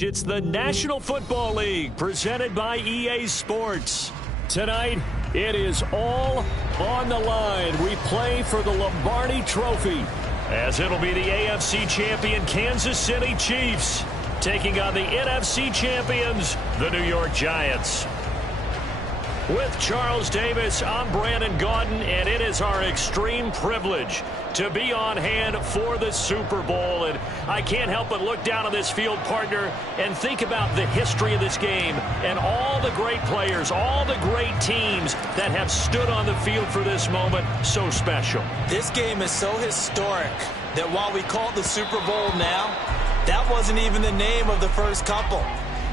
It's the National Football League presented by EA Sports. Tonight, it is all on the line. We play for the Lombardi Trophy, as it'll be the AFC champion Kansas City Chiefs taking on the NFC champions, the New York Giants. With Charles Davis, I'm Brandon Gaudin, and it is our extreme privilege to be on hand for the Super Bowl. And I can't help but look down on this field, partner, and think about the history of this game and all the great players, all the great teams that have stood on the field for this moment. So special. This game is so historic that while we call it the Super Bowl now, that wasn't even the name of the first couple.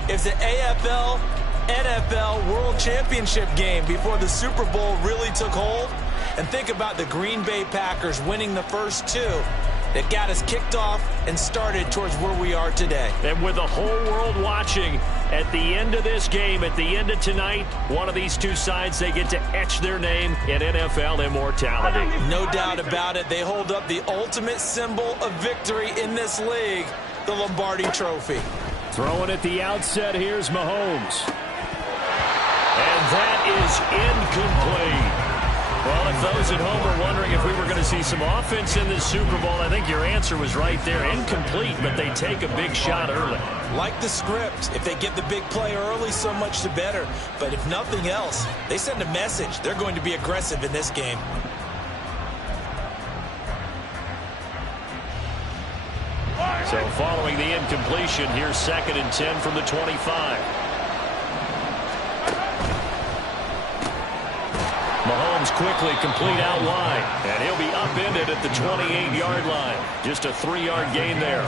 It's the AFL NFL World Championship game before the Super Bowl really took hold. And think about the Green Bay Packers winning the first two that got us kicked off and started towards where we are today. And with the whole world watching, at the end of this game, at the end of tonight, one of these two sides, they get to etch their name in NFL immortality. No doubt about it. They hold up the ultimate symbol of victory in this league, the Lombardi Trophy. Throwing at the outset, here's Mahomes. And that is incomplete. Well, if those at home are wondering if we were going to see some offense in this Super Bowl, I think your answer was right there. Incomplete, but they take a big shot early. Like the script, if they get the big play early, so much the better. But if nothing else, they send a message. They're going to be aggressive in this game. So following the incompletion, here's 2nd and 10 from the 25. Mahomes quickly complete out wide, and he'll be upended at the 28-yard line. Just a 3-yard gain there.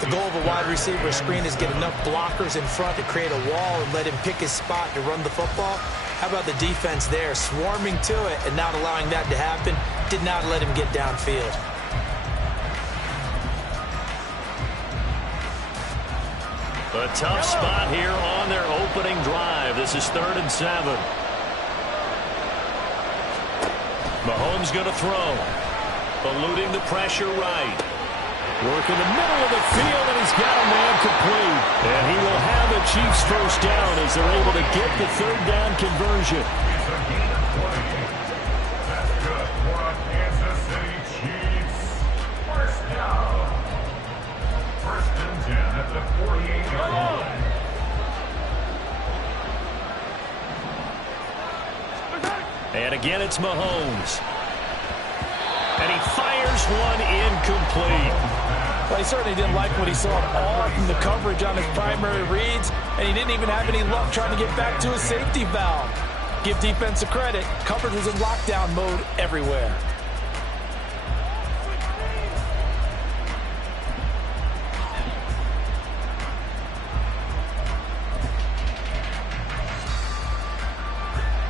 The goal of a wide receiver screen is get enough blockers in front to create a wall and let him pick his spot to run the football. How about the defense there, swarming to it and not allowing that to happen? Did not let him get downfield. A tough spot here on their opening drive. This is 3rd and 7. Mahomes going to throw. Eluding the pressure right. Working the middle of the field, and he's got a man complete. And he will have the Chiefs first down as they're able to get the 3rd down conversion. That's good for a Kansas City Chiefs. First down. 1st and 10 at the 48-yard line. And again, it's Mahomes. And he fires one incomplete. Well, he certainly didn't like what he saw all from the coverage on his primary reads, and he didn't even have any luck trying to get back to his safety valve. Give defense a credit. Coverage was in lockdown mode everywhere.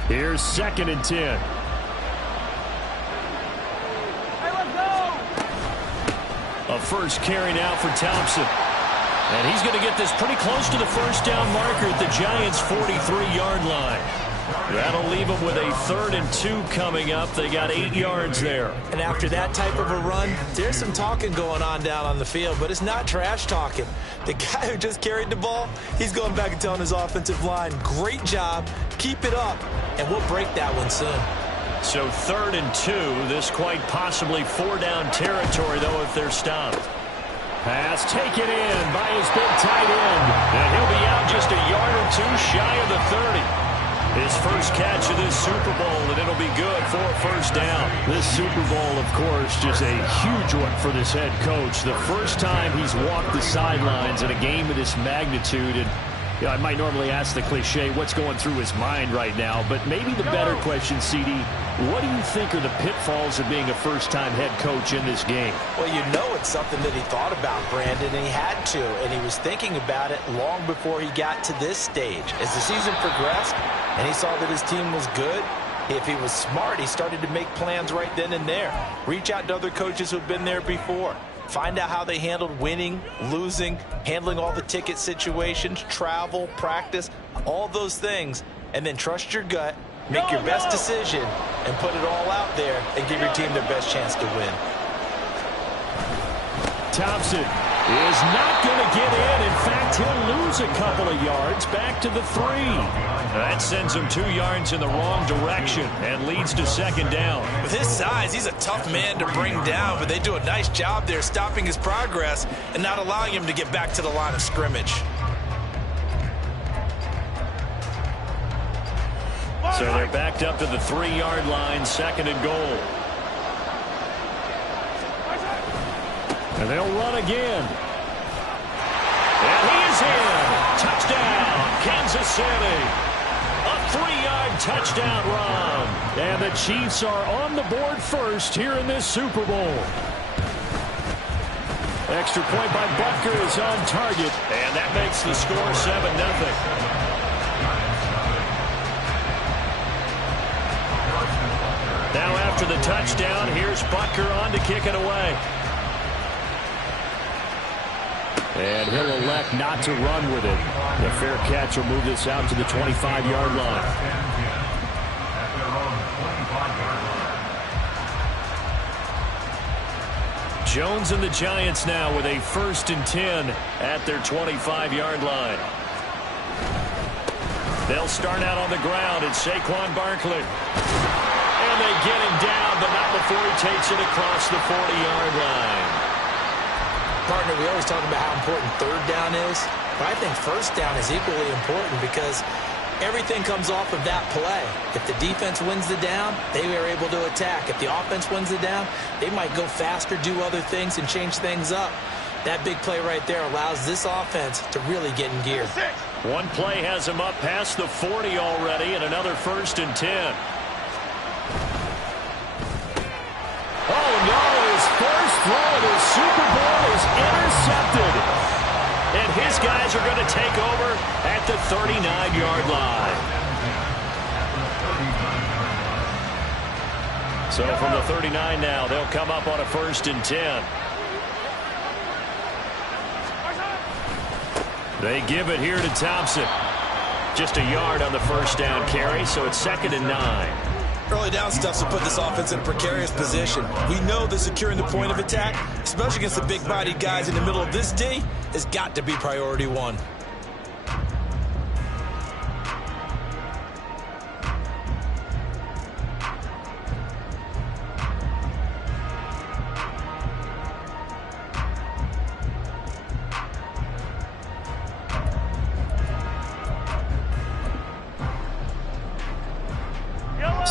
Here's 2nd and 10. A first carry now for Thompson. And he's going to get this pretty close to the first down marker at the Giants' 43-yard line. That'll leave them with a 3rd and 2 coming up. They got 8 yards there. And after that type of a run, there's some talking going on down on the field, but it's not trash talking. The guy who just carried the ball, he's going back and telling his offensive line, great job, keep it up, and we'll break that one soon. So 3rd and 2, this quite possibly 4-down territory, though, if they're stopped. Pass taken in by his big tight end, and he'll be out just a yard or two shy of the 30. His first catch of this Super Bowl, and it'll be good for a first down. This Super Bowl, of course, just a huge one for this head coach. The first time he's walked the sidelines in a game of this magnitude. And you know, I might normally ask the cliche, what's going through his mind right now? But maybe the better question, CD, what do you think are the pitfalls of being a first-time head coach in this game? Well, you know it's something that he thought about, Brandon, and he had to. And he was thinking about it long before he got to this stage. As the season progressed and he saw that his team was good, if he was smart, he started to make plans right then and there. Reach out to other coaches who've been there before. Find out how they handled winning, losing, handling all the ticket situations, travel, practice, all those things. And then trust your gut, make your best decision, and put it all out there and give your team their best chance to win. Thompson is not going to get in. In fact, fact, he'll lose a couple of yards back to the 3. That sends him 2 yards in the wrong direction and leads to second down. With his size, he's a tough man to bring down, but they do a nice job there stopping his progress and not allowing him to get back to the line of scrimmage. So they're backed up to the 3-yard line, second and goal. And they'll run again. And he's in. Touchdown, Kansas City. A 3-yard touchdown run. And the Chiefs are on the board first here in this Super Bowl. Extra point by Butker is on target. And that makes the score 7-0. Now after the touchdown, here's Butker on to kick it away. And he'll elect not to run with it. The fair catch will move this out to the 25-yard line. Jones and the Giants now with a 1st and 10 at their 25-yard line. They'll start out on the ground. It's Saquon Barkley. And they get him down, but not before he takes it across the 40-yard line. Partner, we always talk about how important 3rd down is, but I think 1st down is equally important because everything comes off of that play. If the defense wins the down, they are able to attack. If the offense wins the down, they might go faster, do other things, and change things up. That big play right there allows this offense to really get in gear. One play has him up past the 40 already, and another 1st and 10. Oh, no, his first throw of the Super Bowl is intercepted. And his guys are going to take over at the 39-yard line. So from the 39 now, they'll come up on a 1st and 10. They give it here to Thompson. Just a yard on the 1st down carry, so it's 2nd and 9. Early down stuff will put this offense in a precarious position. We know that securing the point of attack, especially against the big-bodied guys in the middle of this D, has got to be priority 1.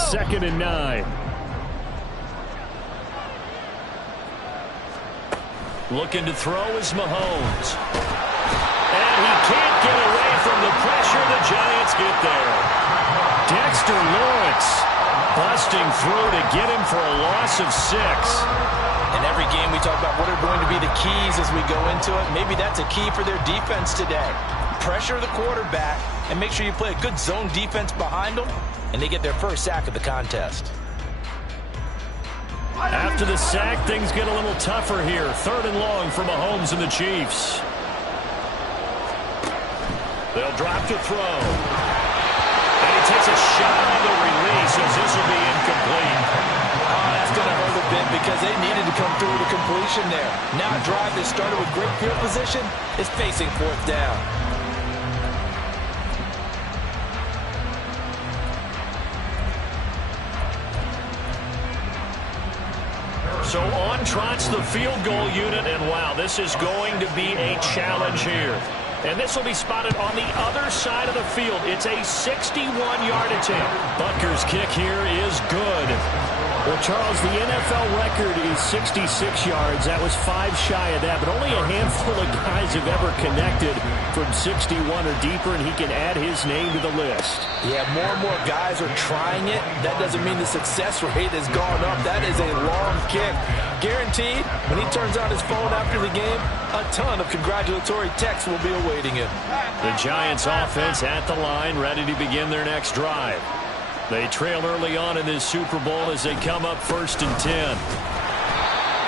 Second and 9. Looking to throw is Mahomes. And he can't get away from the pressure. The Giants get there. Dexter Lawrence busting through to get him for a loss of 6. In every game we talk about what are going to be the keys as we go into it. Maybe that's a key for their defense today. Pressure the quarterback and make sure you play a good zone defense behind them, and they get their first sack of the contest. After the sack, things get a little tougher here. 3rd and long for Mahomes and the Chiefs. They'll drop to throw. And he takes a shot on the release as this will be incomplete. Oh, that's going to hurt a bit because they needed to come through with a completion there. Now a drive that started with great field position is facing 4th down. So on trots the field goal unit, and wow, this is going to be a challenge here. And this will be spotted on the other side of the field. It's a 61-yard attempt. Butker's kick here is good. Well, Charles, the NFL record is 66 yards. That was 5 shy of that, but only a handful of guys have ever connected from 61 or deeper, and he can add his name to the list. Yeah, more and more guys are trying it. That doesn't mean the success rate has gone up. That is a long kick. Guaranteed, when he turns on his phone after the game, a ton of congratulatory texts will be awaiting him. The Giants offense at the line, ready to begin their next drive. They trail early on in this Super Bowl as they come up 1st and 10.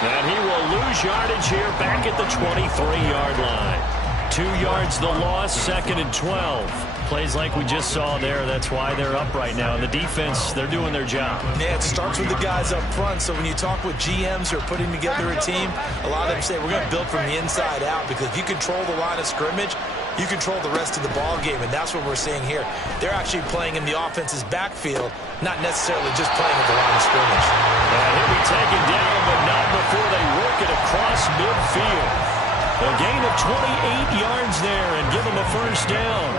And he will lose yardage here back at the 23-yard line. 2 yards the loss, 2nd and 12. Plays like we just saw there. That's why they're up right now. And the defense, they're doing their job. Yeah, it starts with the guys up front. So when you talk with GMs who are putting together a team, a lot of them say we're going to build from the inside out, because if you control the line of scrimmage, you control the rest of the ball game, and that's what we're seeing here. They're actually playing in the offense's backfield, not necessarily just playing at the line of scrimmage. And he'll be taken down, but not before they work it across midfield. A gain of 28 yards there and give them a first down.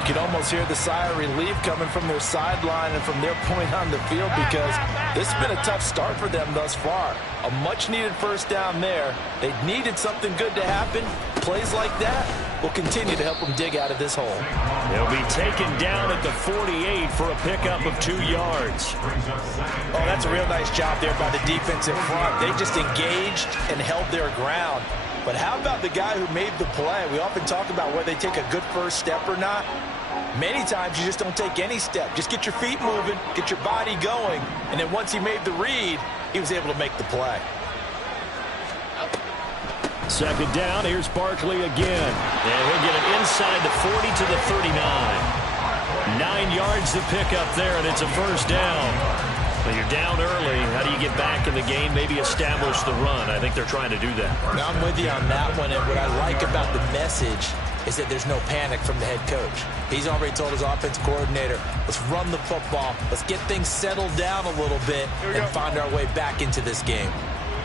You can almost hear the sigh of relief coming from their sideline and from their point on the field, because this has been a tough start for them thus far. A much-needed first down there. They needed something good to happen. Plays like that will continue to help them dig out of this hole. They'll be taken down at the 48 for a pickup of 2 yards. Oh, that's a real nice job there by the defense in front. They just engaged and held their ground. But how about the guy who made the play? We often talk about whether they take a good first step or not. Many times you just don't take any step. Just get your feet moving, get your body going, and then once he made the read, he was able to make the play. Second down, here's Barkley again. And he'll get it inside the 40 to the 39. 9 yards to pick up there, and it's a first down. When you're down early, how do you get back in the game, maybe establish the run? I think they're trying to do that. Now, I'm with you on that one, and what I like about the message is that there's no panic from the head coach. He's already told his offense coordinator, let's run the football, let's get things settled down a little bit and find our way back into this game.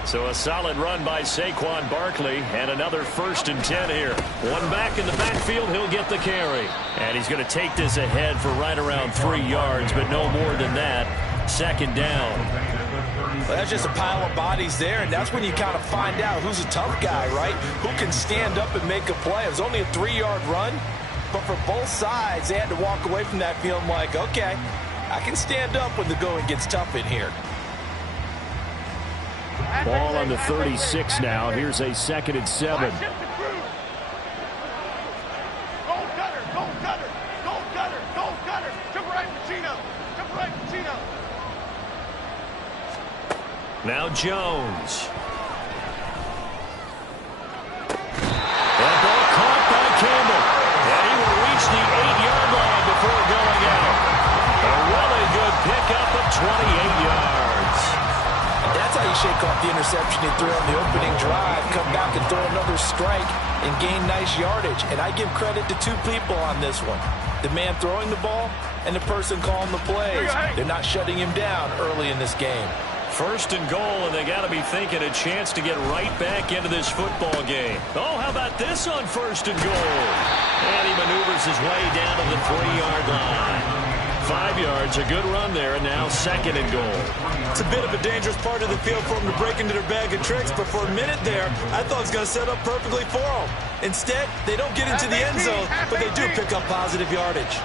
So a solid run by Saquon Barkley, and another 1st and 10 here. One back in the backfield, he'll get the carry. And he's going to take this ahead for right around 3 yards, but no more than that. Second down. Well, that's just a pile of bodies there, and that's when you kind of find out who's a tough guy, right? Who can stand up and make a play. It was only a 3-yard run, but for both sides, they had to walk away from that feeling like, okay, I can stand up when the going gets tough in here. Ball on the 36 now. Here's a 2nd and 7. Now Jones. That ball caught by Campbell. And he will reach the 8-yard line before going out. A really good pickup of 28 yards. That's how you shake off the interception he threw on the opening drive, come back and throw another strike and gain nice yardage. And I give credit to 2 people on this one. The man throwing the ball and the person calling the plays. They're not shutting him down early in this game. 1st and goal, and they got to be thinking a chance to get right back into this football game. Oh, how about this on 1st and goal? And he maneuvers his way down to the 3-yard line. 5 yards, a good run there, and now 2nd and goal. It's a bit of a dangerous part of the field for them to break into their bag of tricks, but for a minute there, I thought it was going to set up perfectly for them. Instead, they don't get into the end zone, but they do pick up positive yardage.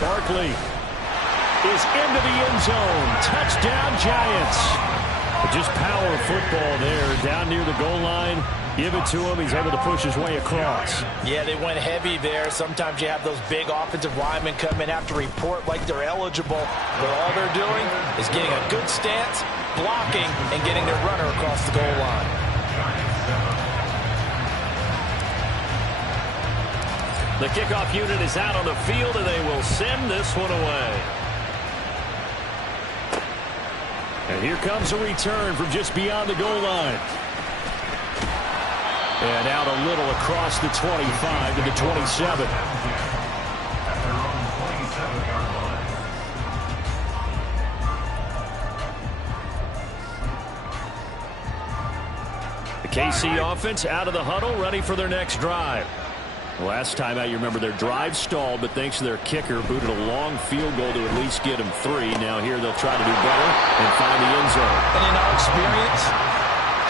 Barkley is into the end zone. Touchdown, Giants. Just power football there down near the goal line. Give it to him. He's able to push his way across. Yeah, they went heavy there. Sometimes you have those big offensive linemen come in, have to report like they're eligible. But all they're doing is getting a good stance, blocking, and getting their runner across the goal line. The kickoff unit is out on the field, and they will send this one away. And here comes a return from just beyond the goal line. And out a little across the 25 to the 27. The KC offense out of the huddle, ready for their next drive. Last time out, you remember their drive stalled, but thanks to their kicker, booted a long field goal to at least get them 3. Now here they'll try to do better and find the end zone. And in our experience,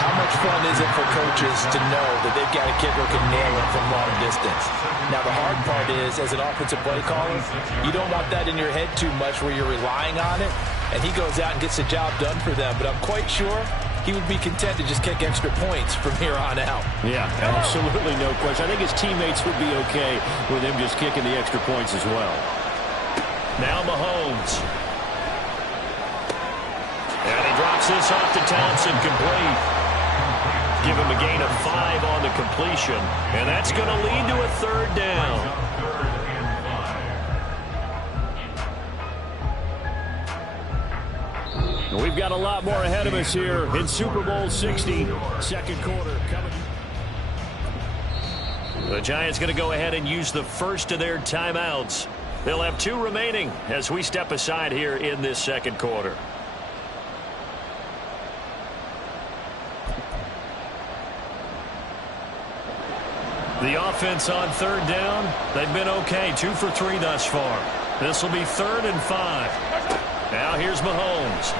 how much fun is it for coaches to know that they've got a kicker who can nail it from long distance? Now, the hard part is, as an offensive play caller, you don't want that in your head too much where you're relying on it, and he goes out and gets the job done for them. But I'm quite sure he would be content to just kick extra points from here on out. Yeah, absolutely no question. I think his teammates would be okay with him just kicking the extra points as well. Now Mahomes. And he drops this off to Townsend, complete. Give him a gain of 5 on the completion. And that's going to lead to a 3rd down. We've got a lot more ahead of us here in Super Bowl 60. Second quarter coming. The Giants going to go ahead and use the first of their timeouts. They'll have 2 remaining as we step aside here in this second quarter. The offense on third down, they've been okay. 2 for 3 thus far. This will be 3rd and 5. Now here's Mahomes.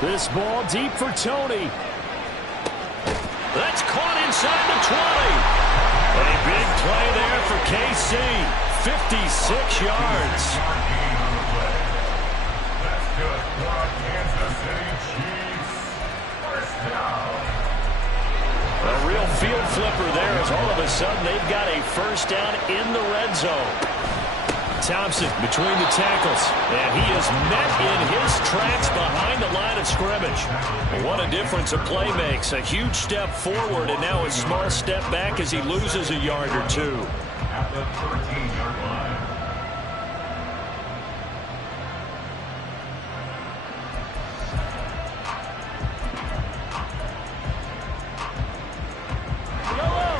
This ball deep for Tony. That's caught inside the 20. A big play there for KC. 56 yards. That's good for Kansas City Chiefs. First down. A real field flipper there as all of a sudden they've got a first down in the red zone. Thompson between the tackles, and he is met in his tracks behind the line of scrimmage. What a difference a play makes. A huge step forward and now a small step back as he loses a yard or 2. At the 13-yard line.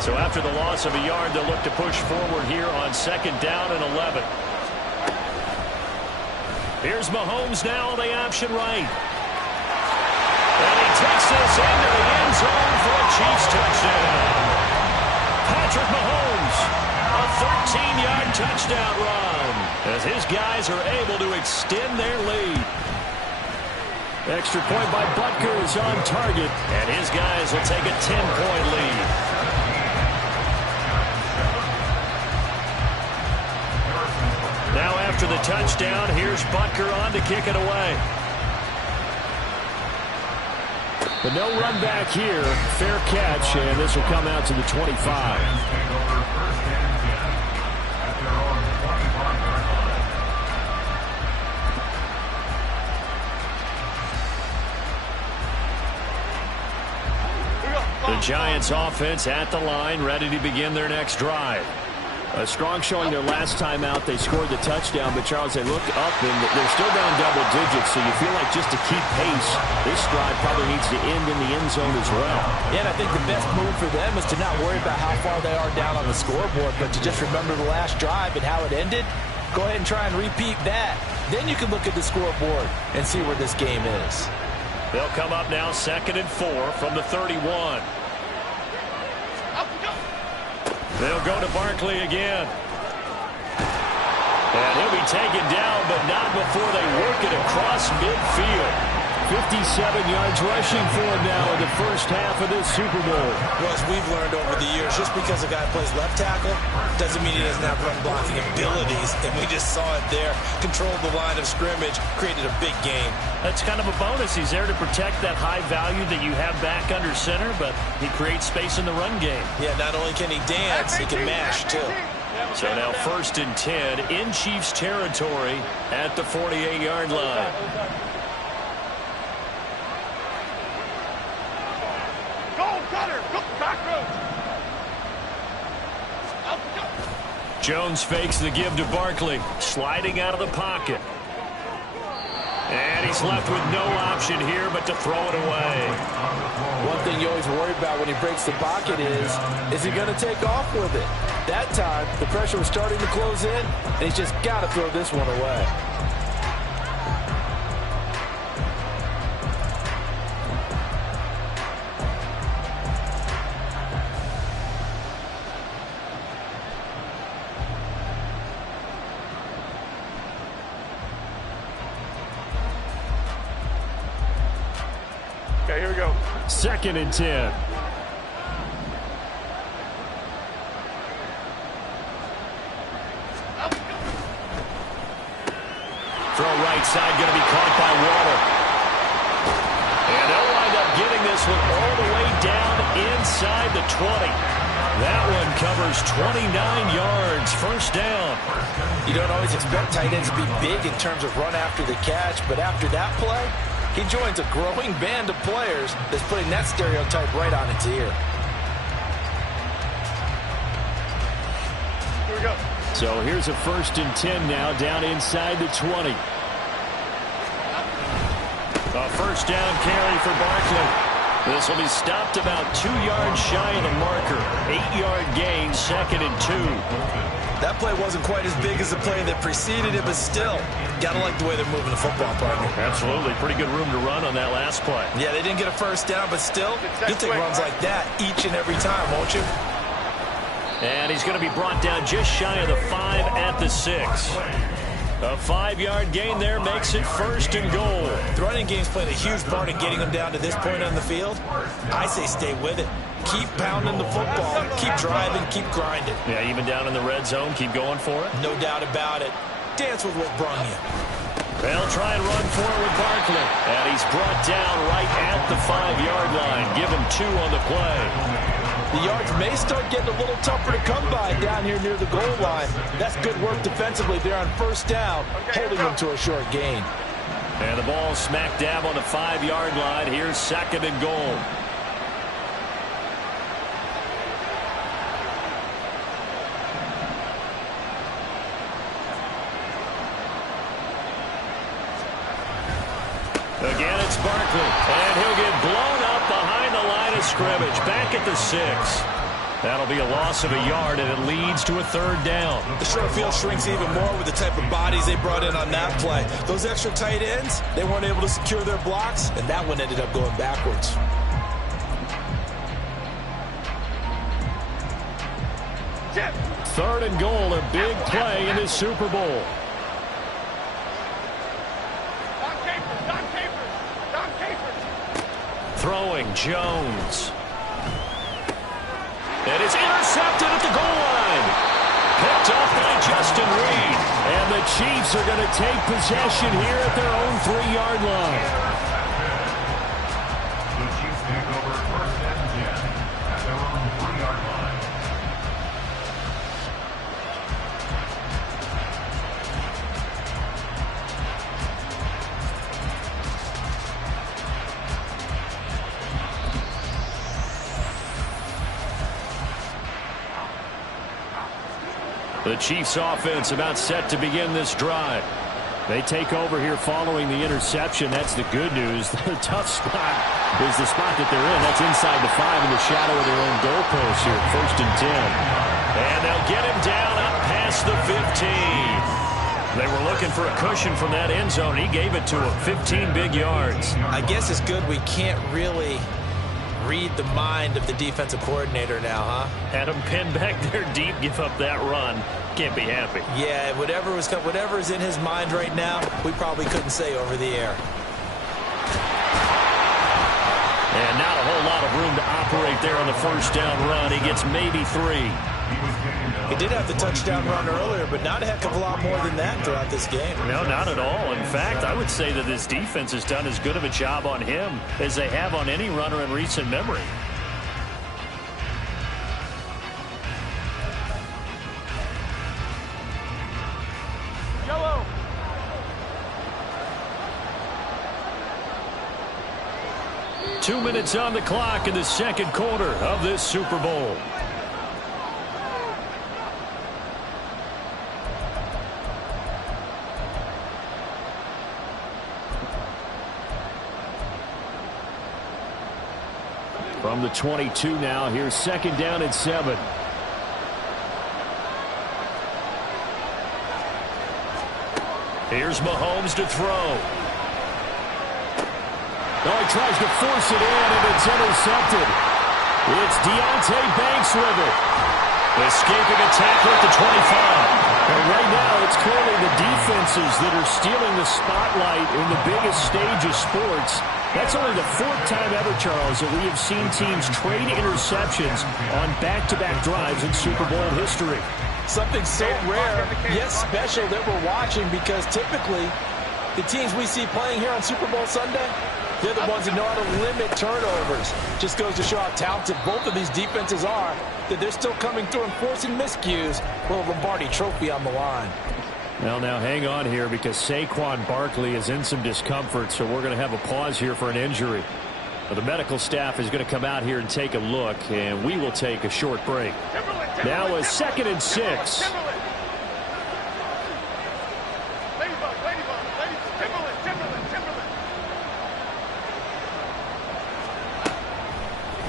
So after the loss of a yard, they'll look to push forward here on 2nd down and 11. Here's Mahomes now on the option right. And he takes this into the end zone for a Chiefs touchdown. Patrick Mahomes, a 13-yard touchdown run as his guys are able to extend their lead. Extra point by Butker is on target, and his guys will take a 10-point lead. Now after the touchdown, here's Butker on to kick it away. But no run back here. Fair catch, and this will come out to the 25. The Giants offense at the line, ready to begin their next drive. A strong showing their last time out. They scored the touchdown, but Charles, they look up and they're still down double digits, so you feel like just to keep pace, this drive probably needs to end in the end zone as well. Yeah, and I think the best move for them is to not worry about how far they are down on the scoreboard, but to just remember the last drive and how it ended. Go ahead and try and repeat that. Then you can look at the scoreboard and see where this game is. They'll come up now 2nd and 4 from the 31. They'll go to Barkley again. And he'll be taken down, but not before they work it across midfield. 57 yards rushing for him now in the first half of this Super Bowl. Well, as we've learned over the years, just because a guy plays left tackle doesn't mean he doesn't have run blocking abilities. And we just saw it there. Controlled the line of scrimmage, created a big game. That's kind of a bonus. He's there to protect that high value that you have back under center, but he creates space in the run game. Yeah, not only can he dance, he can mash, too. So now 1st and 10 in Chiefs territory at the 48-yard line. Jones fakes the give to Barkley, sliding out of the pocket. And he's left with no option here but to throw it away. One thing you always worry about when he breaks the pocket is he going to take off with it? That time, the pressure was starting to close in, and he's just got to throw this one away. Okay, here we go. 2nd and 10. Throw right side, going to be caught by Water. And they'll wind up getting this one all the way down inside the 20. That one covers 29 yards, first down. You don't always expect tight ends to be big in terms of run after the catch, but after that play, he joins a growing band of players that's putting that stereotype right on its ear. Here we go. So here's a 1st and 10 now down inside the 20. A first down carry for Barkley. This will be stopped about 2 yards shy of the marker. 8-yard gain, 2nd and 2. That play wasn't quite as big as the play that preceded it, but still, gotta like the way they're moving the football, partner. Absolutely. Pretty good room to run on that last play. Yeah, they didn't get a first down, but still, you'll take runs like that each and every time, won't you? And he's going to be brought down just shy of the 5 at the 6. A 5-yard gain there makes it 1st and goal. The running game's played a huge part in getting them down to this point on the field. I say stay with it. Keep pounding the football. Keep driving. Keep grinding. Yeah, even down in the red zone, keep going for it. No doubt about it. Dance with what brung you. They'll try and run for it with Barkley. And he's brought down right at the 5-yard line. Give him 2 on the play. The yards may start getting a little tougher to come by down here near the goal line. That's good work defensively there on first down, holding them to a short gain. And the ball smack dab on the 5-yard line. Here's 2nd and goal. Again, it's Barkley, and he'll get blown up behind the line of scrimmage, back at the 6. That'll be a loss of a yard, and it leads to a 3rd down. The short field shrinks even more with the type of bodies they brought in on that play. Those extra tight ends, they weren't able to secure their blocks, and that one ended up going backwards. Third and goal, a big play in the Super Bowl. Throwing Jones. And it's intercepted at the goal line. Picked off by Justin Reed. And the Chiefs are going to take possession here at their own 3-yard line. The Chiefs take over 1st and 10 at their own 3-yard line. The Chiefs offense about set to begin this drive. They take over here following the interception. That's the good news. The tough spot is the spot that they're in. That's inside the 5 in the shadow of their own goalpost here. 1st and 10. And they'll get him down up past the 15. They were looking for a cushion from that end zone. He gave it to him. 15 big yards. I guess it's good we can't really read the mind of the defensive coordinator now, huh? Had him pinned back there deep, give up that run. Can't be happy. Yeah, whatever's in his mind right now, we probably couldn't say over the air. And not a whole lot of room to operate there on the first down run. He gets maybe 3. He did have the touchdown run earlier, but not a heck of a lot more than that throughout this game. No, not at all. In fact, I would say that this defense has done as good of a job on him as they have on any runner in recent memory. Yellow. 2 minutes on the clock in the 2nd quarter of this Super Bowl. From the 22 now, here's 2nd down and 7. Here's Mahomes to throw. Oh, he tries to force it in, and it's intercepted. It's Deontay Banks with it. Escaping a tackle at the 25. And right now, it's clearly the defenses that are stealing the spotlight in the biggest stage of sports. That's only the 4th time ever, Charles, that we have seen teams trade interceptions on back-to-back drives in Super Bowl history. Something so rare, yet special that we're watching, because typically the teams we see playing here on Super Bowl Sunday, they're the ones that know how to limit turnovers. Just goes to show how talented both of these defenses are, that they're still coming through and forcing miscues with a Lombardi trophy on the line. Well, now hang on here, because Saquon Barkley is in some discomfort, so we're going to have a pause here for an injury. The medical staff is going to come out here and take a look, and we will take a short break. Now a 2nd and 6.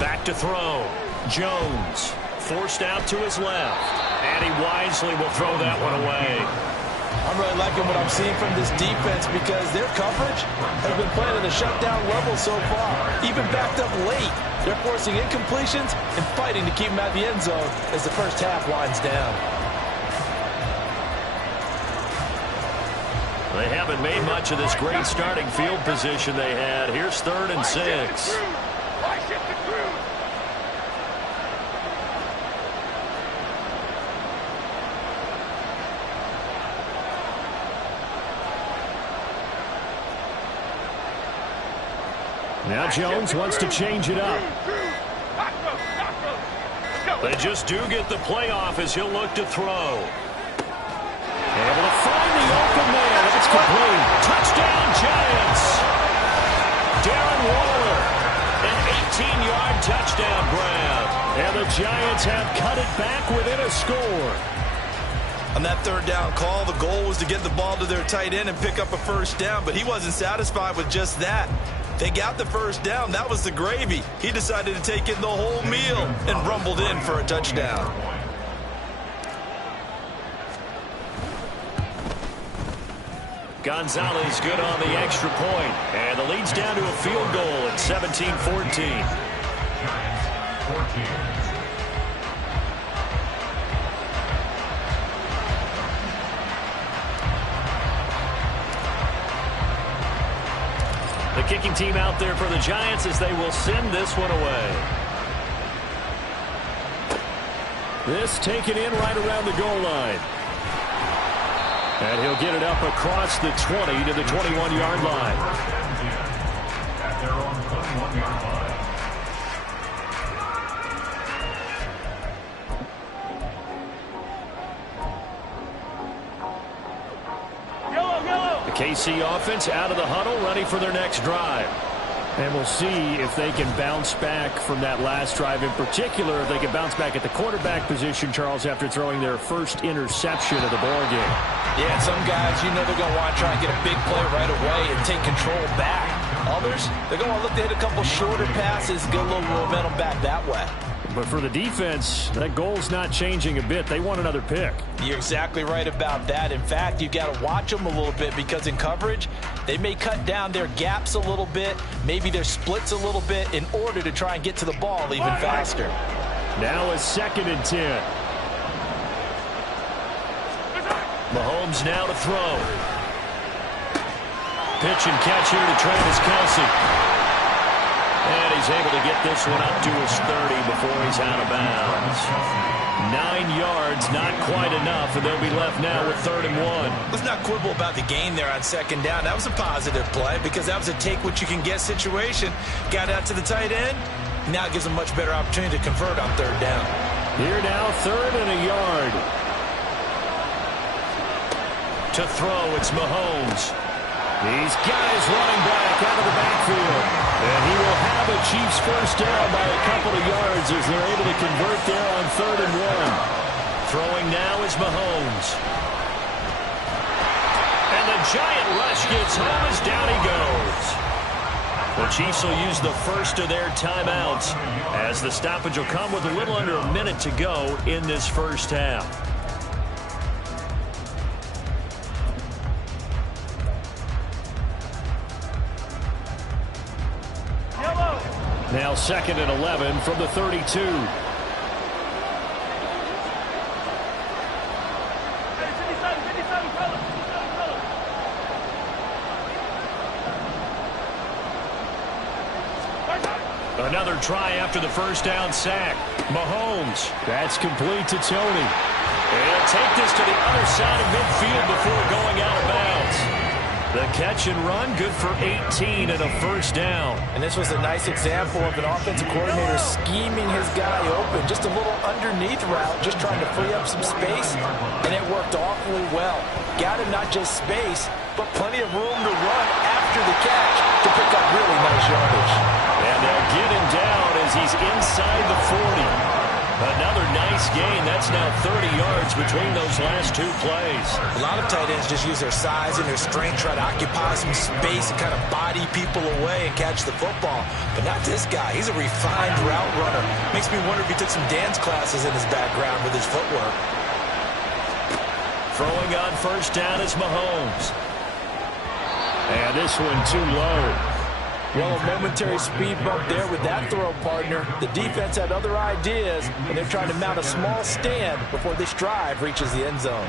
Back to throw. Jones forced out to his left. And he wisely will throw that one away. I'm really liking what I'm seeing from this defense because their coverage has been playing at a shutdown level so far. Even backed up late. They're forcing incompletions and fighting to keep them out of the end zone as the first half winds down. They haven't made much of this great starting field position they had. Here's 3rd and 6. Now Jones wants to change it up. They just do get the play off as he'll look to throw. Able to find the open man. It's complete. Touchdown, Giants. Darren Waller, an 18-yard touchdown grab. And the Giants have cut it back within a score. On that 3rd down call, the goal was to get the ball to their tight end and pick up a first down, but he wasn't satisfied with just that. They got the first down. That was the gravy. He decided to take in the whole meal and rumbled in for a touchdown. Gonzalez good on the extra point. And the lead's down to a field goal at 17-14. The kicking team out there for the Giants as they will send this one away. This taken in right around the goal line. And he'll get it up across the 20 to the 21-yard line. At their own 21-yard line. The KC offense out of the huddle, ready for their next drive. And we'll see if they can bounce back from that last drive. In particular, if they can bounce back at the quarterback position, Charles, after throwing their first interception of the ball game. Yeah, some guys, you know they're going to want to try and get a big play right away and take control back. Others, they're going to want to look to hit a couple shorter passes, get a little momentum back that way. But for the defense, that goal's not changing a bit. They want another pick. You're exactly right about that. In fact, you've got to watch them a little bit because in coverage, they may cut down their gaps a little bit, maybe their splits a little bit in order to try and get to the ball even faster. Now a 2nd and 10. Mahomes now to throw. Pitch and catch here to Travis Kelce. And he's able to get this one up to his 30 before he's out of bounds. 9 yards, not quite enough, and they'll be left now with 3rd and 1. Let's not quibble about the gain there on 2nd down. That was a positive play because that was a take-what-you-can-get situation. Got out to the tight end. Now it gives them a much better opportunity to convert on 3rd down. Here now, 3rd and a yard. To throw, it's Mahomes. He's got his running back out of the backfield. And he will have a Chiefs first down by a couple of yards as they're able to convert there on 3rd and 1. Throwing now is Mahomes. And the giant rush gets home as down he goes. The Chiefs will use the first of their timeouts as the stoppage will come with a little under a minute to go in this first half. Now 2nd and 11 from the 32. Another try after the first down sack. Mahomes. That's complete to Tony. And he'll take this to the other side of midfield before going out of bounds. The catch and run, good for 18 and a first down. And this was a nice example of an offensive coordinator scheming his guy open. Just a little underneath route, just trying to free up some space. And it worked awfully well. Got him not just space, but plenty of room to run after the catch to pick up really nice yardage. And they'll get him down as he's inside the 40. Another nice gain. That's now 30 yards between those last two plays. A lot of tight ends just use their size and their strength, try to occupy some space and kind of body people away and catch the football. But not this guy. He's a refined route runner. Makes me wonder if he took some dance classes in his background with his footwork. Throwing on first down is Mahomes. And this one too low. Well, a momentary speed bump there with that throw, partner. The defense had other ideas, and they're trying to mount a small stand before this drive reaches the end zone.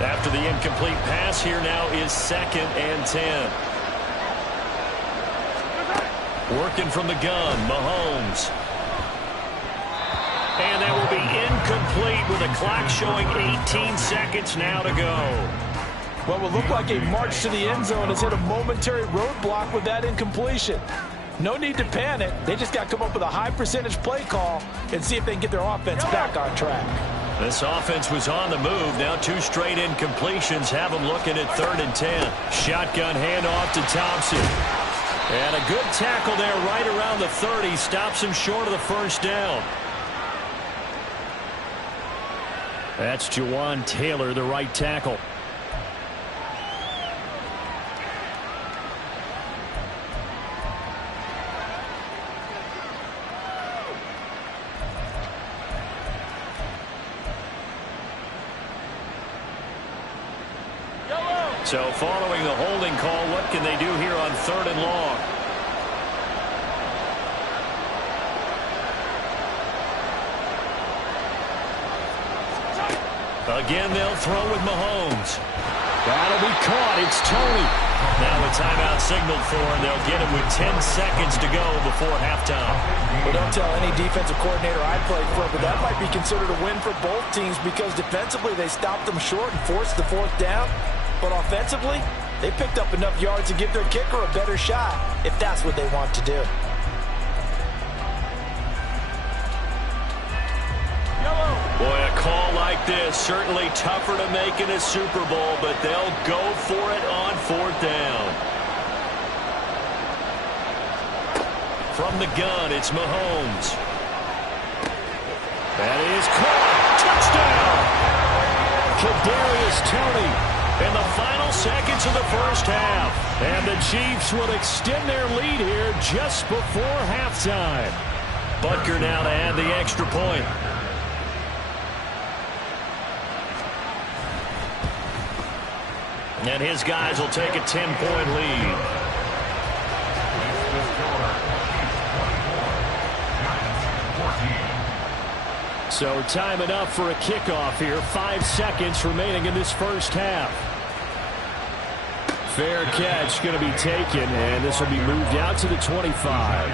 After the incomplete pass, here now is 2nd and 10. Working from the gun, Mahomes. And that will be incomplete with the clock showing 18 seconds now to go. Well, it will look like a march to the end zone has hit a momentary roadblock with that incompletion. No need to panic. They just got to come up with a high percentage play call and see if they can get their offense back on track. This offense was on the move. Now 2 straight incompletions have them looking at 3rd and 10. Shotgun handoff to Thompson. And a good tackle there right around the 30. Stops him short of the first down. That's Jawan Taylor, the right tackle. So following the holding call, what can they do here on 3rd and long? Again, they'll throw with Mahomes. That'll be caught. It's Tony. Now a timeout signaled for, and they'll get him with 10 seconds to go before halftime. Well, don't tell any defensive coordinator I played for, but that might be considered a win for both teams because defensively they stopped them short and forced the 4th down. But offensively, they picked up enough yards to give their kicker a better shot if that's what they want to do. Boy, a call like this, certainly tougher to make in a Super Bowl, but they'll go for it on 4th down. From the gun, it's Mahomes. That is caught. Touchdown! Kadarius Toney. In the final seconds of the first half. And the Chiefs will extend their lead here just before halftime. Butker now to add the extra point. And his guys will take a 10-point lead. So time enough for a kickoff here. 5 seconds remaining in this first half. Fair catch going to be taken, and this will be moved out to the 25.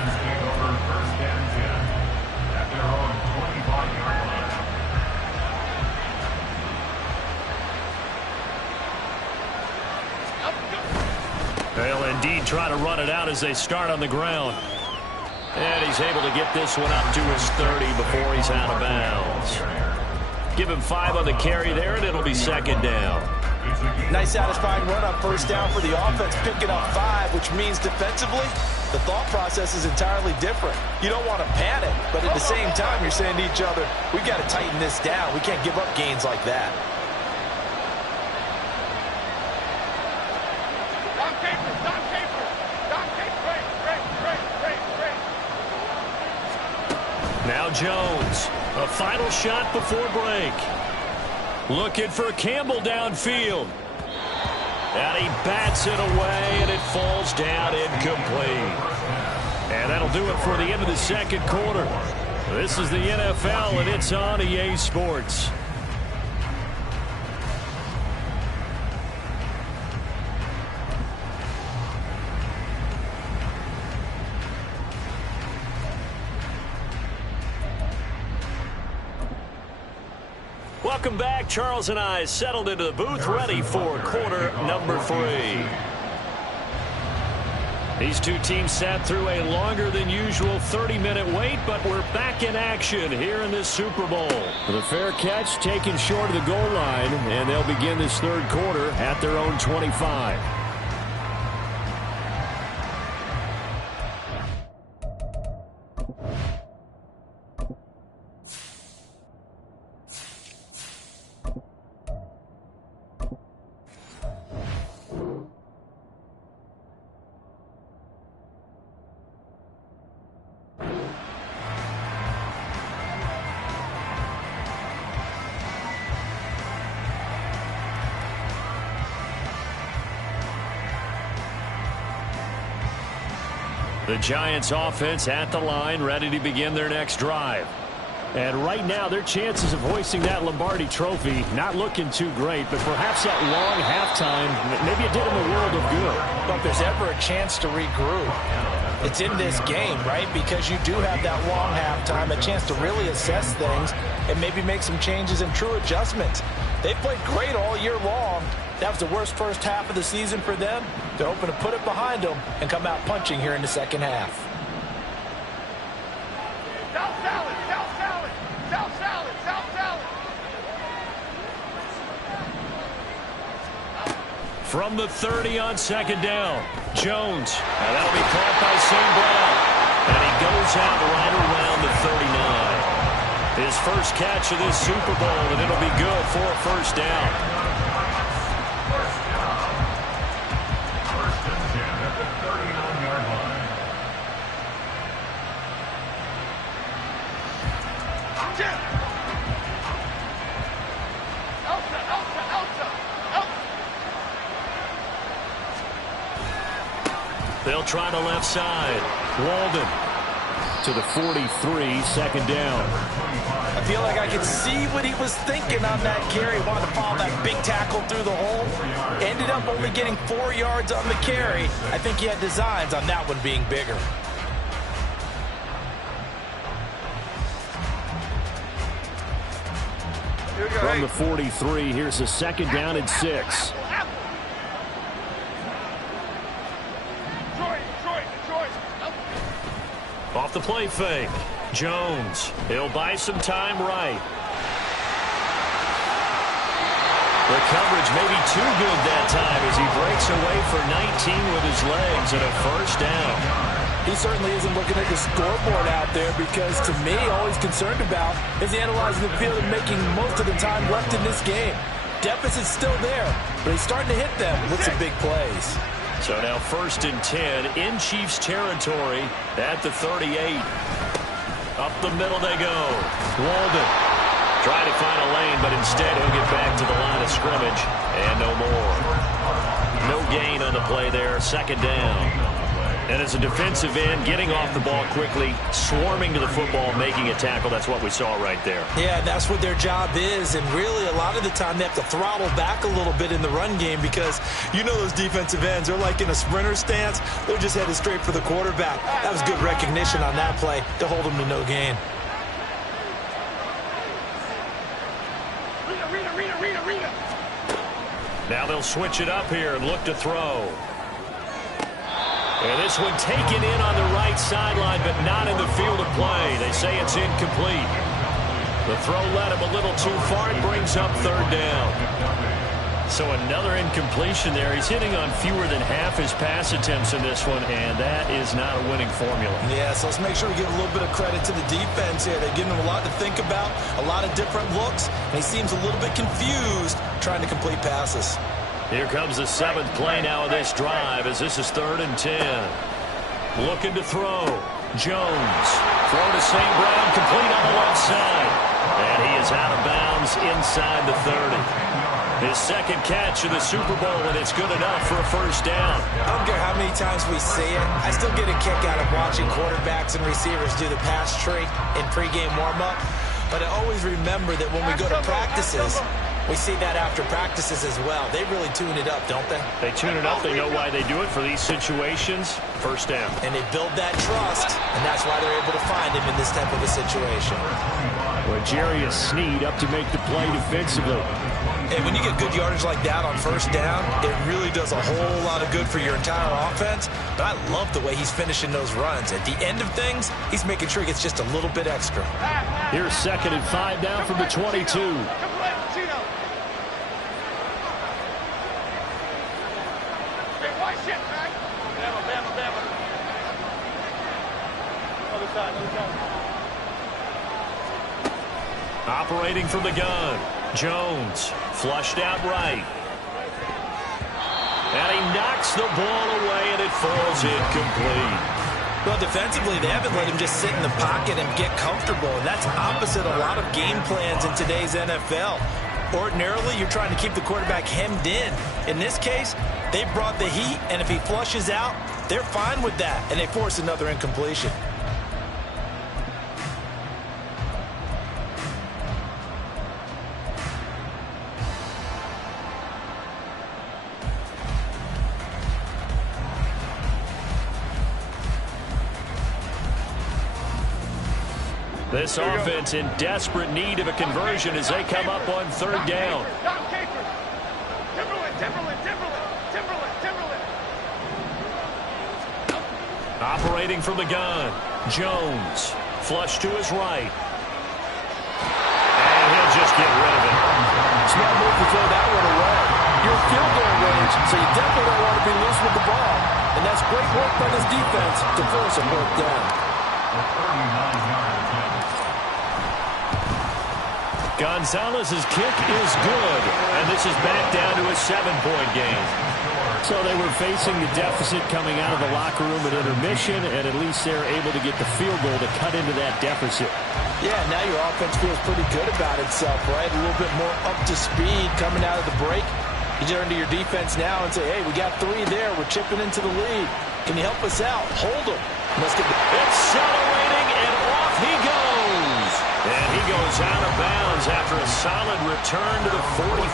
They'll indeed try to run it out as they start on the ground. And he's able to get this one up to his 30 before he's out of bounds. Give him 5 on the carry there, and it'll be 2nd down. Nice satisfying run on first down for the offense, picking up 5, which means defensively, the thought process is entirely different. You don't want to panic, but at the same time, you're saying to each other, we got to tighten this down. We can't give up gains like that. Now Jones, a final shot before break. Looking for Campbell downfield. And he bats it away, and it falls down incomplete. And that'll do it for the end of the second quarter. This is the NFL, and it's on EA Sports. Welcome back. Charles and I settled into the booth, ready for quarter number 3. These two teams sat through a longer than usual 30-minute wait, but we're back in action here in this Super Bowl. The fair catch taken short of the goal line, and they'll begin this third quarter at their own 25. The Giants offense at the line, ready to begin their next drive. And right now, their chances of hoisting that Lombardi trophy not looking too great, but perhaps that long halftime, maybe it did them a world of good. But if there's ever a chance to regroup, it's in this game, right? Because you do have that long halftime, a chance to really assess things and maybe make some changes and true adjustments. They've played great all year long. That was the worst first half of the season for them. They're hoping to put it behind them and come out punching here in the second half. South salad, South salad, South salad, South salad. From the 30 on second down, Jones. And that'll be caught by St. Brown. And he goes out right around the 39. His first catch of this Super Bowl, and it'll be good for a first down. They'll try the left side. Walden to the 43, second down. I feel like I could see what he was thinking on that carry. Wanted to follow that big tackle through the hole. Ended up only getting 4 yards on the carry. I think he had designs on that one being bigger. From the 43, here's a second down and 6. Off the play fake. Jones. He'll buy some time right. The coverage may be too good that time as he breaks away for 19 with his legs and a first down. He certainly isn't looking at the scoreboard out there because, to me, all he's concerned about is analyzing the field and making most of the time left in this game. Deficit's still there, but he's starting to hit them with some big plays. So now first and 10 in Chiefs territory at the 38. Up the middle they go. Walden trying to find a lane, but instead he'll get back to the line of scrimmage and no more. No gain on the play there. Second down. And as a defensive end, getting off the ball quickly, swarming to the football, making a tackle, that's what we saw right there. Yeah, that's what their job is, and really a lot of the time they have to throttle back a little bit in the run game because you know those defensive ends, they're like in a sprinter stance. They're just headed straight for the quarterback. That was good recognition on that play to hold them to no gain. Rita. Now they'll switch it up here and look to throw. And this one taken in on the right sideline, but not in the field of play. They say it's incomplete. The throw led him a little too far. It brings up third down. So another incompletion there. He's hitting on fewer than half his pass attempts in this one, and that is not a winning formula. Yeah, so let's make sure we give a little bit of credit to the defense here. They're giving him a lot to think about, a lot of different looks, and he seems a little bit confused trying to complete passes. Here comes the seventh play now of this drive as this is 3rd and 10. Looking to throw. Jones. Throw to St. Brown, complete on the left side. And he is out of bounds inside the 30. His second catch of the Super Bowl, and it's good enough for a first down. I don't care how many times we see it. I still get a kick out of watching quarterbacks and receivers do the pass tree in pregame warm-up. But I always remember that when we go to practices, We see that after practices as well. They really tune it up, don't they? They tune it up. They know why they do it for these situations. First down. And they build that trust, and that's why they're able to find him in this type of a situation. Well, Jarius Sneed up to make the play defensively. And when you get good yardage like that on first down, it really does a whole lot of good for your entire offense. But I love the way he's finishing those runs. At the end of things, he's making sure he gets just a little bit extra. Here's 2nd and 5 down from the 22. Operating from the gun, Jones flushed out right. And he knocks the ball away, and it falls incomplete. Well, defensively, they haven't let him just sit in the pocket and get comfortable, and that's opposite a lot of game plans in today's NFL. Ordinarily, you're trying to keep the quarterback hemmed in. In this case, they brought the heat, and if he flushes out, they're fine with that, and they force another incompletion. This offense in desperate need of a conversion as they come up on 3rd down. Operating from the gun, Jones flush to his right. And he'll just get rid of it. Smart move to throw that one away. You're in field goal range, so you definitely don't want to be loose with the ball. And that's great work by this defense to force a 4th down. Gonzalez's kick is good, and this is back down to a 7-point game. So they were facing the deficit coming out of the locker room at intermission, and at least they're able to get the field goal to cut into that deficit. Yeah, now your offense feels pretty good about itself, right? A little bit more up to speed coming out of the break. You turn to your defense now and say, hey, we got 3 there. We're chipping into the lead. Can you help us out? Hold them. Let's get accelerating, and off he goes. And he goes out of bounds after a solid return to the 45.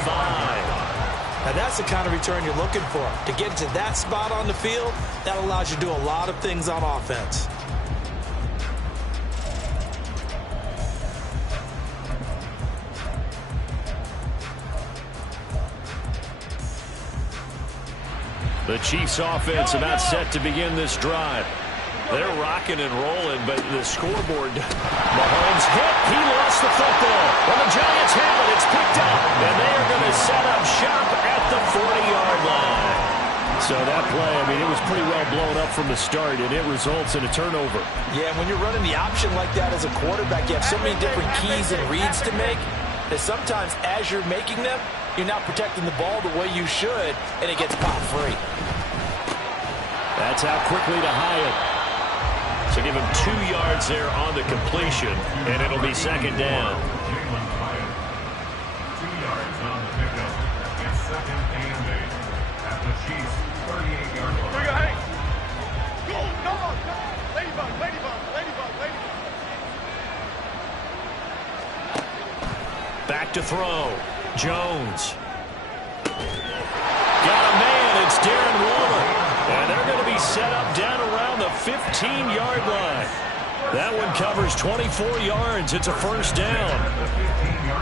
Now, that's the kind of return you're looking for. To get to that spot on the field, that allows you to do a lot of things on offense. The Chiefs offense about set to begin this drive. They're rocking and rolling, but the scoreboard, Mahomes hit. He lost the football. Well, the Giants have it. It's picked up, and they are going to set up shop at the 40-yard line. So that play, I mean, it was pretty well blown up from the start, and it results in a turnover. Yeah, when you're running the option like that as a quarterback, you have so many different keys and reads to make that sometimes as you're making them, you're not protecting the ball the way you should, and it gets popped free. That's out quickly to Hyatt. So give him 2 yards there on the completion, and it'll be 2nd down. 2 yards on the pickup. It's 2nd and 8 at the Chiefs' 38-yard line. Here we go, hey. Come on. Ladybug. Back to throw. Jones. Got a man. It's Darren Waller. And they're going to be set up down around the 15-yard line. That one covers 24 yards. It's a 1st down.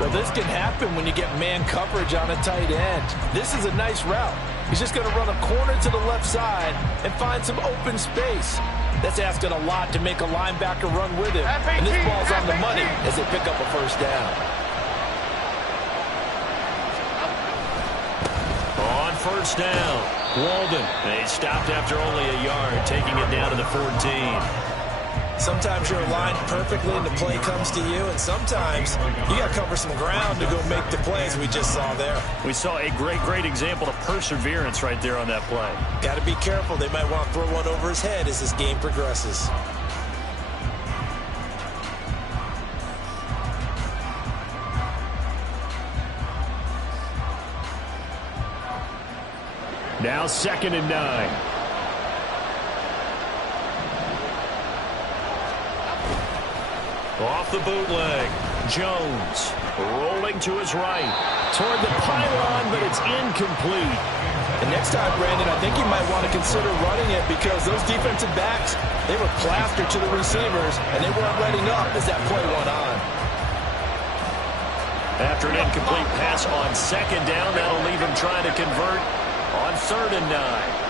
Well, this can happen when you get man coverage on a tight end. This is a nice route. He's just going to run a corner to the left side and find some open space. That's asking a lot to make a linebacker run with him. And this ball's on the money as they pick up a 1st down. On 1st down. Walden. They stopped after only a yard, taking it down to the 14. Sometimes you're aligned perfectly and the play comes to you, and sometimes you got to cover some ground to go make the plays we just saw there. We saw a great example of perseverance right there on that play. Got to be careful. They might want to throw one over his head as this game progresses. Now 2nd and 9. Off the bootleg. Jones rolling to his right. Toward the pylon, but it's incomplete. And next time, Brandon, I think you might want to consider running it because those defensive backs, they were plastered to the receivers, and they weren't letting up as that play went on. After an incomplete pass on second down, that'll leave him trying to convert on 3rd and 9.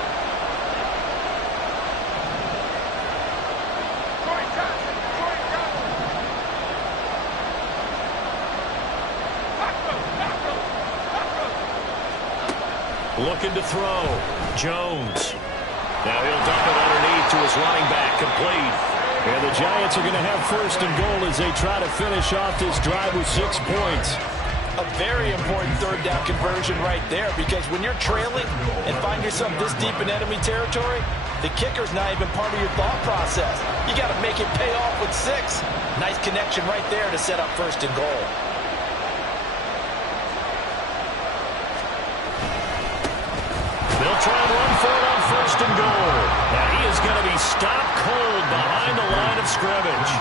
Looking to throw. Jones. Now he'll dump it underneath to his running back. Complete. And the Giants are going to have 1st and goal as they try to finish off this drive with 6 points. A very important 3rd down conversion right there, because when you're trailing and find yourself this deep in enemy territory, the kicker's not even part of your thought process. You got to make it pay off with 6. Nice connection right there to set up 1st and goal. They'll try and run for it on 1st and goal. Now he is going to be stopped cold behind the line of scrimmage.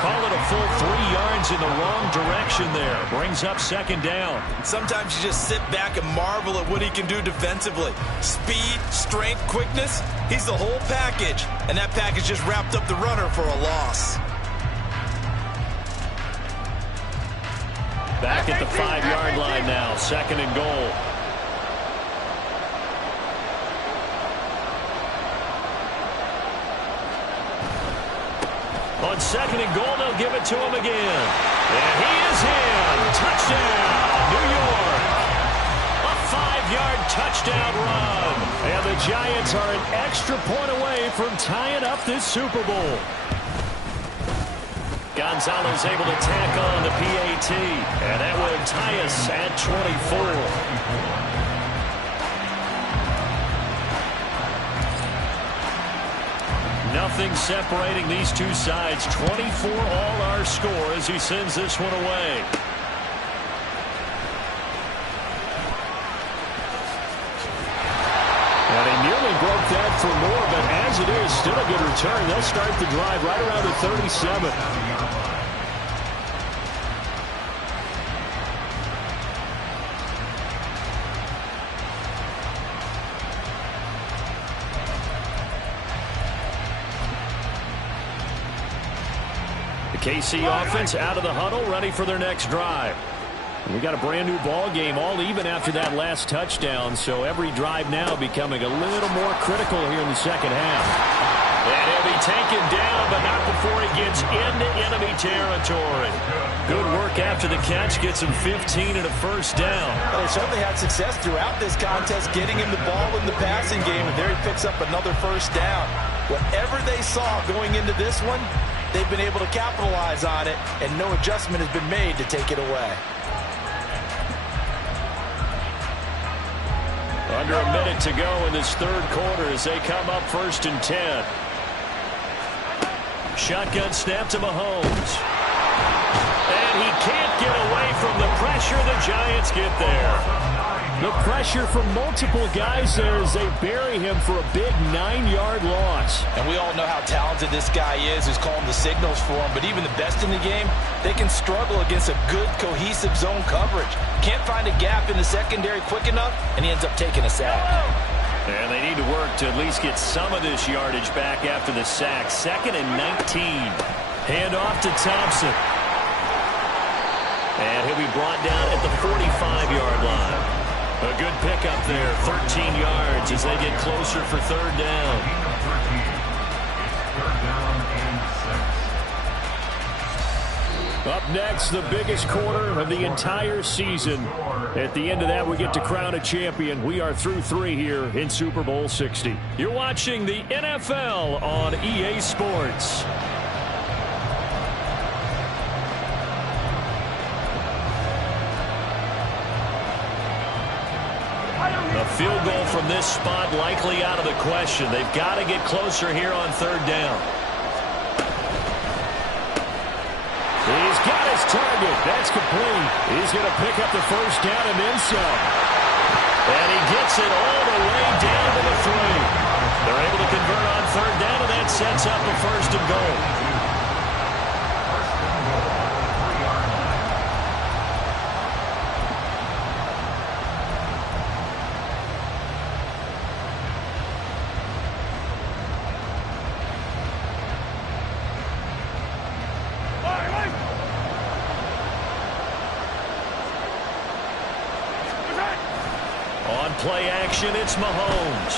Call it a full 3 yards in the wrong direction there. Brings up 2nd down. Sometimes you just sit back and marvel at what he can do defensively. Speed, strength, quickness. He's the whole package. And that package just wrapped up the runner for a loss. Back at the 5-yard line now. 2nd and goal. On 2nd and goal, they'll give it to him again. And he is in. Touchdown, New York. A 5-yard touchdown run. And the Giants are an extra point away from tying up this Super Bowl. Gonzalez able to tack on the PAT. And that would tie us at 24. Nothing separating these two sides. 24 all our score as he sends this one away. And he nearly broke that for more, but as it is, still a good return. They'll start the drive right around the 37. KC offense out of the huddle, ready for their next drive. We got a brand new ball game, all even after that last touchdown, so every drive now becoming a little more critical here in the second half. And he'll be taken down, but not before he gets into enemy territory. Good work after the catch, gets him 15 and a 1st down. Well, they certainly had success throughout this contest, getting him the ball in the passing game, and there he picks up another 1st down. Whatever they saw going into this one, they've been able to capitalize on it, and no adjustment has been made to take it away. Under a minute to go in this 3rd quarter as they come up 1st and 10. Shotgun snap to Mahomes. And he can't get away from the pressure. The Giants get there. The pressure from multiple guys there as they bury him for a big 9-yard loss. And we all know how talented this guy is who's calling the signals for him. But even the best in the game, they can struggle against a good, cohesive zone coverage. Can't find a gap in the secondary quick enough, and he ends up taking a sack. And they need to work to at least get some of this yardage back after the sack. 2nd and 19. Hand off to Thompson. And he'll be brought down at the 45-yard line. A good pickup there, 13 yards as they get closer for 3rd down. Up next, the biggest quarter of the entire season. At the end of that, we get to crown a champion. We are through 3 here in Super Bowl 60. You're watching the NFL on EA Sports. A field goal from this spot likely out of the question. They've got to get closer here on 3rd down. He's got his target. That's complete. He's going to pick up the 1st down and then some. And he gets it all the way down to the 3. They're able to convert on 3rd down, and that sets up a 1st and goal. play action. It's Mahomes.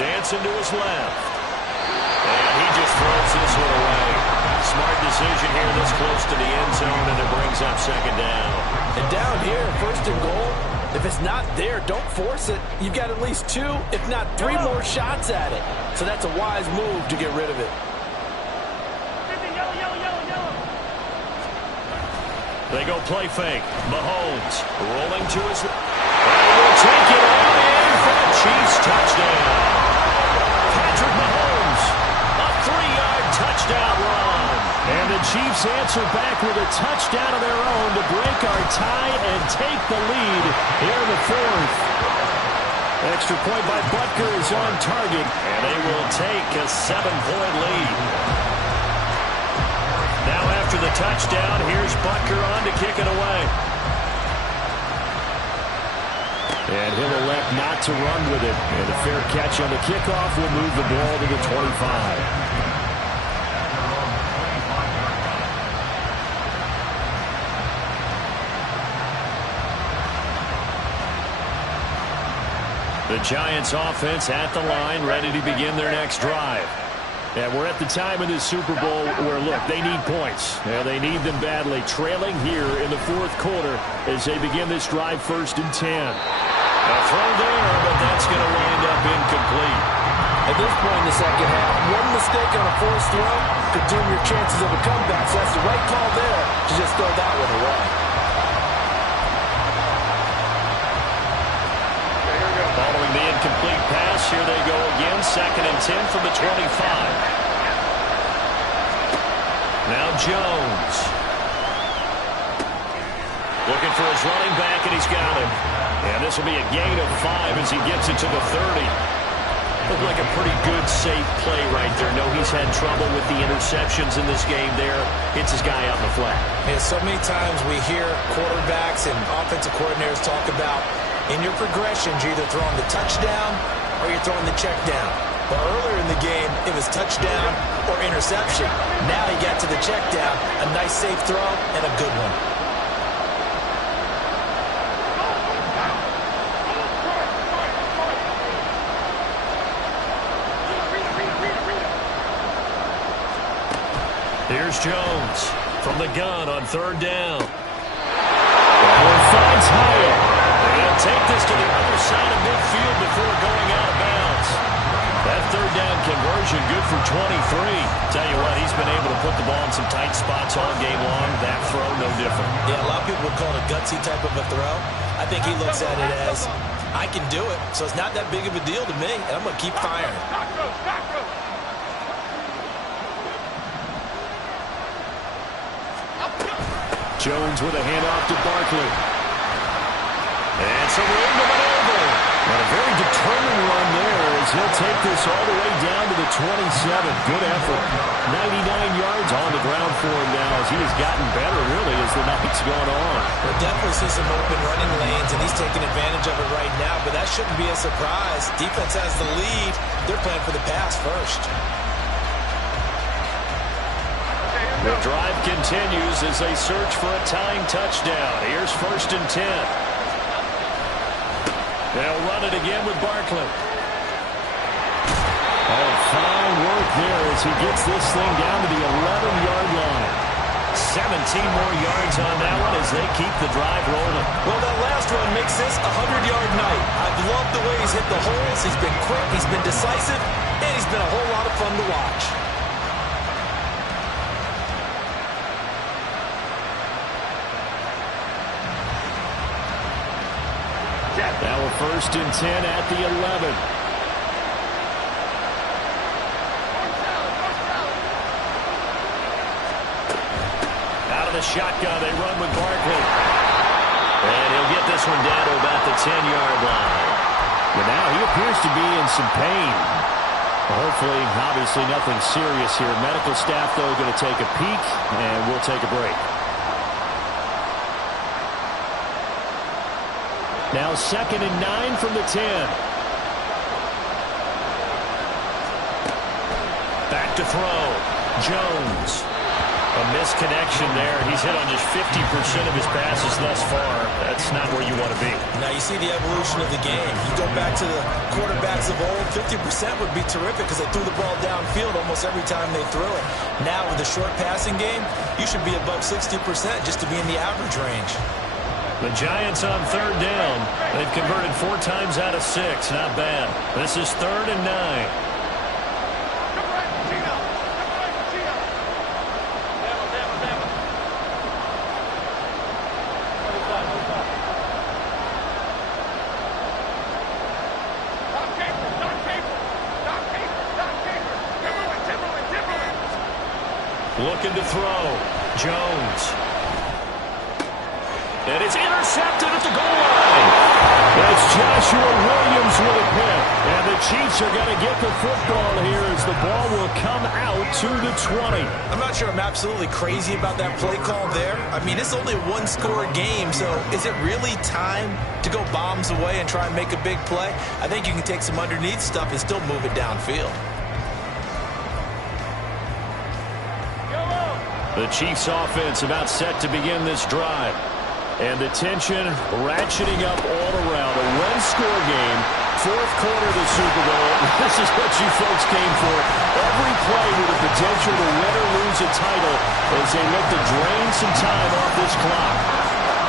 Dancing to his left. And he just throws this one away. Smart decision here this close to the end zone, and it brings up second down. And down here, first and goal, if it's not there, don't force it. You've got at least 2, if not 3 more shots at it. So that's a wise move to get rid of it. They go play fake. Mahomes rolling to his right. And will take it all in for the Chiefs touchdown. Patrick Mahomes, a 3-yard touchdown run. And the Chiefs answer back with a touchdown of their own to break our tie and take the lead here in the 4th. Extra point by Butker is on target, and they will take a 7-point lead. Now after the touchdown, here's Butker on to kick it away. And he'll elect not to run with it. And a fair catch on the kickoff will move the ball to the 25. The Giants offense at the line, ready to begin their next drive. And we're at the time in this Super Bowl where, look, they need points. They need them badly, trailing here in the 4th quarter as they begin this drive 1st and 10. A throw there, but that's going to wind up incomplete. At this point in the second half, one mistake on a forced throw could doom your chances of a comeback. So that's the right call there to just throw that one away. Following the incomplete pass, here they go again. 2nd and 10 from the 25. Now Jones. Looking for his running back, and he's got him. And this will be a gain of 5 as he gets it to the 30. Looked like a pretty good, safe play right there. No, he's had trouble with the interceptions in this game there. Hits his guy out in the flat. And so many times we hear quarterbacks and offensive coordinators talk about in your progressions, you're either throwing the touchdown or you're throwing the check down. But earlier in the game, it was touchdown or interception. Now he got to the check down, a nice safe throw, and a good one. Here's Jones from the gun on 3rd down. Allen finds Hyatt. They'll take this to the other side of midfield before going out of bounds. That 3rd down conversion good for 23. Tell you what, he's been able to put the ball in some tight spots all game long. That throw, no different. Yeah, a lot of people would call it a gutsy type of a throw. I think he looks at it as, I can do it, so it's not that big of a deal to me, and I'm going to keep firing. Jones with a handoff to Barkley. And some room to maneuver. And a very determined run there as he'll take this all the way down to the 27. Good effort. 99 yards on the ground for him now as he has gotten better, really, as the night's gone on. We'll definitely see some open running lanes, and he's taking advantage of it right now, but that shouldn't be a surprise. Defense has the lead. They're playing for the pass first. The drive continues as they search for a tying touchdown. Here's 1st and 10. They'll run it again with Barkley. Oh, fine work there as he gets this thing down to the 11-yard line. 17 more yards on that one as they keep the drive rolling. Well, that last run makes this a 100-yard night. I've loved the way he's hit the holes. He's been quick, he's been decisive, and he's been a whole lot of fun to watch. Now a 1st and 10 at the 11. Out of the shotgun, they run with Barkley. And he'll get this one down to about the 10-yard line. But now he appears to be in some pain. Hopefully, obviously nothing serious here. Medical staff, though, going to take a peek, and we'll take a break. Now 2nd and 9 from the 10. Back to throw. Jones. A misconnection there. He's hit on just 50% of his passes thus far. That's not where you want to be. Now you see the evolution of the game. You go back to the quarterbacks of old, 50% would be terrific because they threw the ball downfield almost every time they threw it. Now with the short passing game, you should be above 60% just to be in the average range. The Giants on third down. They've converted 4 times out of 6. Not bad. This is 3rd and 9. Looking to throw. Jones. And it's intercepted at the goal line. That's Joshua Williams with a pick. And the Chiefs are going to get the football here as the ball will come out to the 20. I'm not sure I'm absolutely crazy about that play call there. I mean, it's only a one-score game, so is it really time to go bombs away and try and make a big play? I think you can take some underneath stuff and still move it downfield. The Chiefs offense about set to begin this drive. And the tension ratcheting up all around. A one-score game, 4th quarter of the Super Bowl. This is what you folks came for. Every play with the potential to win or lose a title as they look to drain some time off this clock.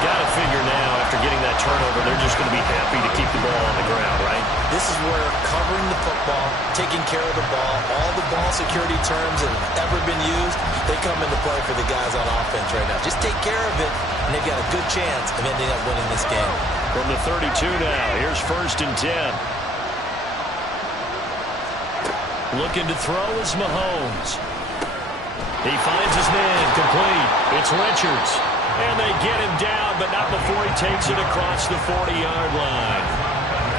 Got to figure now, after getting that turnover, they're just going to be happy to keep the ball on the ground, right? This is where covering the football, taking care of the ball, all the ball security terms that have ever been used, they come into play for the guys on offense right now. Just take care of it, and they've got a good chance of ending up winning this game. From the 32 now, here's 1st and 10. Looking to throw is Mahomes. He finds his man, complete. It's Richards. And they get him down, but not before he takes it across the 40-yard line.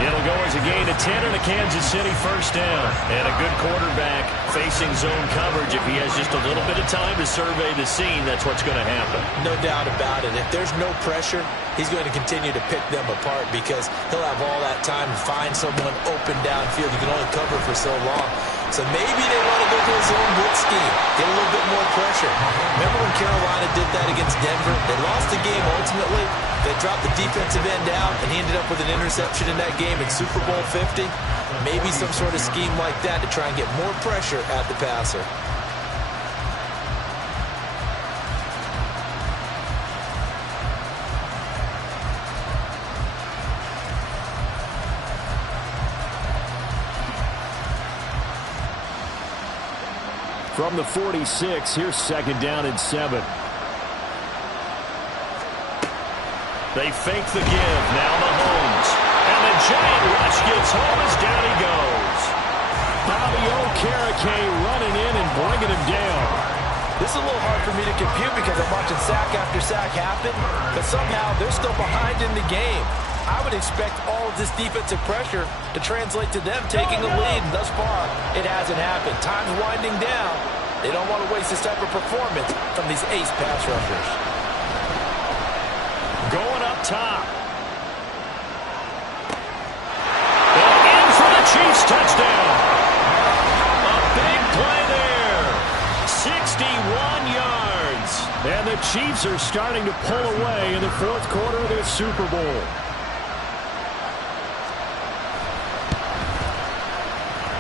It'll go as a gain of 10 and a Kansas City 1st down. And a good quarterback facing zone coverage. If he has just a little bit of time to survey the scene, that's what's going to happen. No doubt about it. If there's no pressure, he's going to continue to pick them apart because he'll have all that time to find someone open downfield. You can only cover for so long. So maybe they want to go to his own blitz scheme, get a little bit more pressure. Remember when Carolina did that against Denver? They lost the game ultimately. They dropped the defensive end out, and he ended up with an interception in that game in Super Bowl 50. Maybe some sort of scheme like that to try and get more pressure at the passer. From the 46, here's 2nd down and 7. They fake the give. Now Mahomes. And the giant rush gets home as down he goes. Bobby Okereke running in and bringing him down. This is a little hard for me to compute because I'm watching sack after sack happen, but somehow they're still behind in the game. I would expect all of this defensive pressure to translate to them taking a lead. And thus far, it hasn't happened. Time's winding down. They don't want to waste this type of performance from these ace pass rushers. Going up top. And in for the Chiefs touchdown. A big play there. 61 yards. And the Chiefs are starting to pull away in the 4th quarter of this Super Bowl.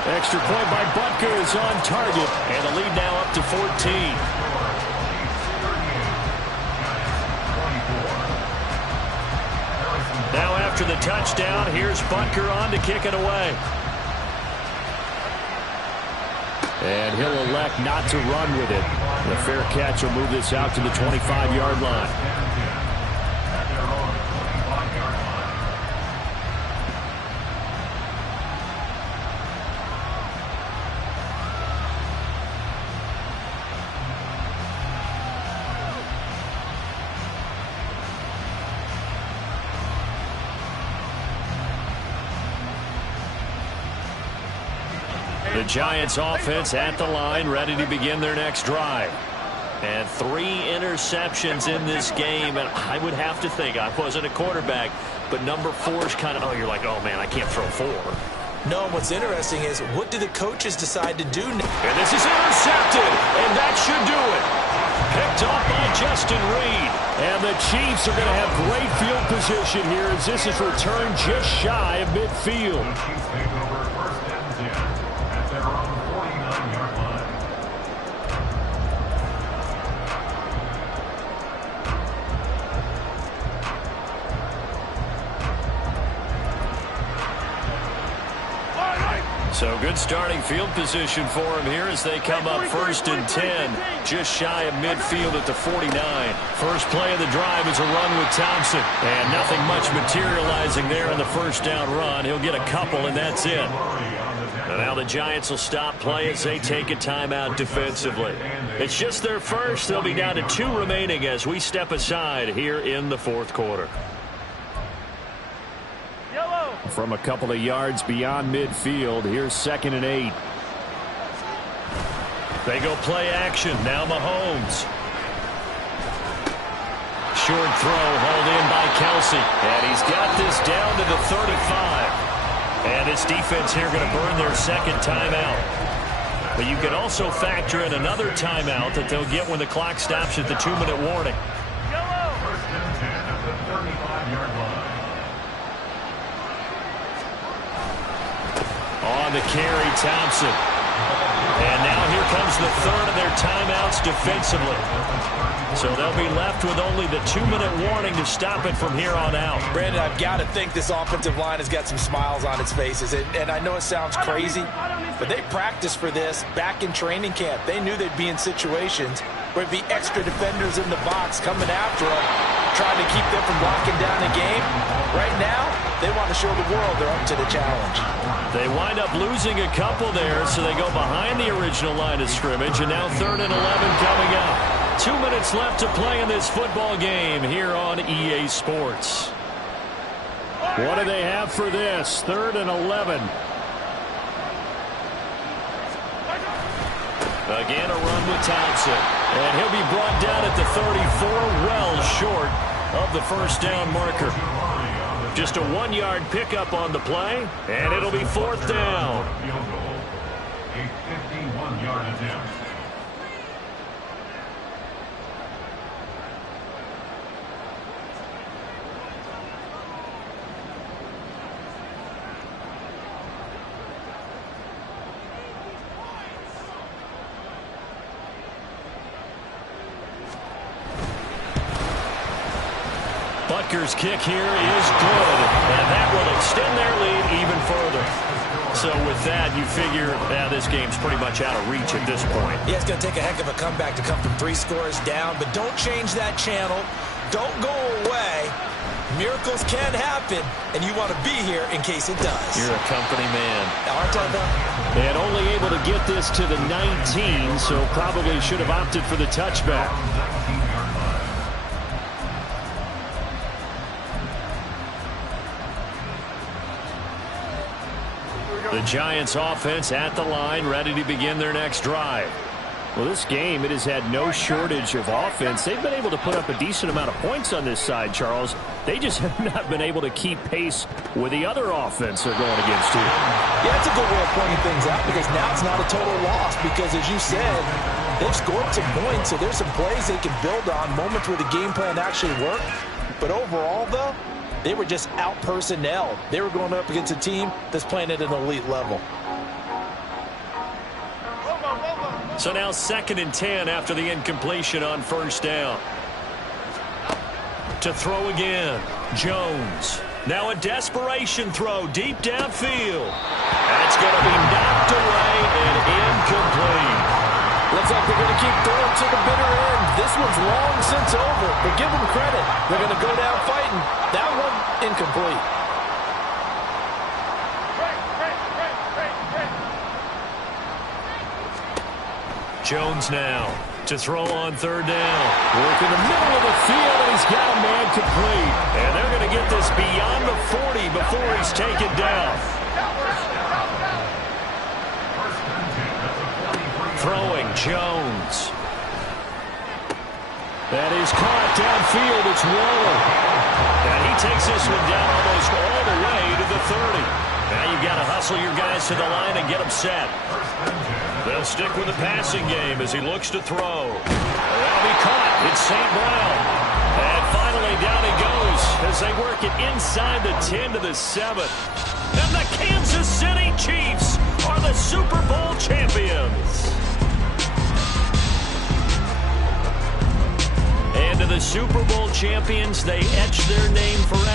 Extra point by Butker is on target, and the lead now up to 14. Now after the touchdown, here's Butker on to kick it away. And he'll elect not to run with it. The fair catch will move this out to the 25-yard line. The Giants offense at the line, ready to begin their next drive. And 3 interceptions in this game, and I would have to think, I wasn't a quarterback, but number 4 is kind of, oh, you're like, oh, man, I can't throw 4. No, what's interesting is, what do the coaches decide to do now? And this is intercepted, and that should do it. Picked Justin Reed. And the Chiefs are going to have great field position here as this is returned just shy of midfield. The Chiefs take over first and 10 at their own 49-yard line. So good starting field position for him here as they come up first and 10, just shy of midfield at the 49. First play of the drive is a run with Thompson, and nothing much materializing there on the first down run. He'll get a couple, and that's it. And now the Giants will stop play as they take a timeout defensively. It's just their first. They'll be down to 2 remaining as we step aside here in the fourth quarter. From a couple of yards beyond midfield, here's 2nd and 8. They go play action. Now Mahomes. Short throw hauled in by Kelsey. And he's got this down to the 35. And this defense here going to burn their second timeout. But you can also factor in another timeout that they'll get when the clock stops at the 2-minute warning. First and 10 at the 35-yard line. On the carry, Thompson. And now here comes the third of their timeouts defensively. So they'll be left with only the 2-minute warning to stop it from here on out. Brandon, I've got to think this offensive line has got some smiles on its faces. And I know it sounds crazy, but they practiced for this back in training camp. They knew they'd be in situations where it'd be extra defenders in the box coming after them, trying to keep them from locking down the game. Right now, they want to show the world they're up to the challenge. They wind up losing a couple there, so they go behind the original line of scrimmage, and now 3rd and 11 coming up. 2 minutes left to play in this football game here on EA Sports. What do they have for this? 3rd and 11. Again, a run with Thompson. And he'll be brought down at the 34, well short of the first down marker. Just a 1-yard pickup on the play, and it'll be 4th down. Field goal, a 51-yard attempt. Butker's kick here is good, and that will extend their lead even further. So with that, you figure this game's pretty much out of reach at this point. Yeah, it's going to take a heck of a comeback to come from 3 scores down, but don't change that channel. Don't go away. Miracles can happen, and you want to be here in case it does. You're a company man. Aren't I, though? And only able to get this to the 19, so probably should have opted for the touchback. The Giants offense at the line, ready to begin their next drive. Well, this game, it has had no shortage of offense. They've been able to put up a decent amount of points on this side, Charles. They just have not been able to keep pace with the other offense they're going against here. Yeah, that's a good way of pointing things out because now it's not a total loss because, as you said, they've scored some points, so there's some plays they can build on, moments where the game plan actually worked. But overall, though, they were just out-personnel. They were going up against a team that's playing at an elite level. So now 2nd and 10 after the incompletion on first down. To throw again, Jones. Now a desperation throw deep downfield. That's going to be knocked away and incomplete. Looks like they're going to keep throwing to the bitter end. This one's long since over, but give them credit. They're going to go down fighting. That one, incomplete. Jones now to throw on 3rd down. Work in the middle of the field, and he's got a man complete. And they're going to get this beyond the 40 before he's taken down. Throwing Jones. That is caught downfield. It's Waller. And he takes this one down almost all the way to the 30. Now you've got to hustle your guys to the line and get them set. They'll stick with the passing game as he looks to throw. That'll be caught. It's St. Brown. as they work it inside the 10 to the 7. And the Kansas City Chiefs are the Super Bowl champions. And to the Super Bowl champions, they etch their name forever.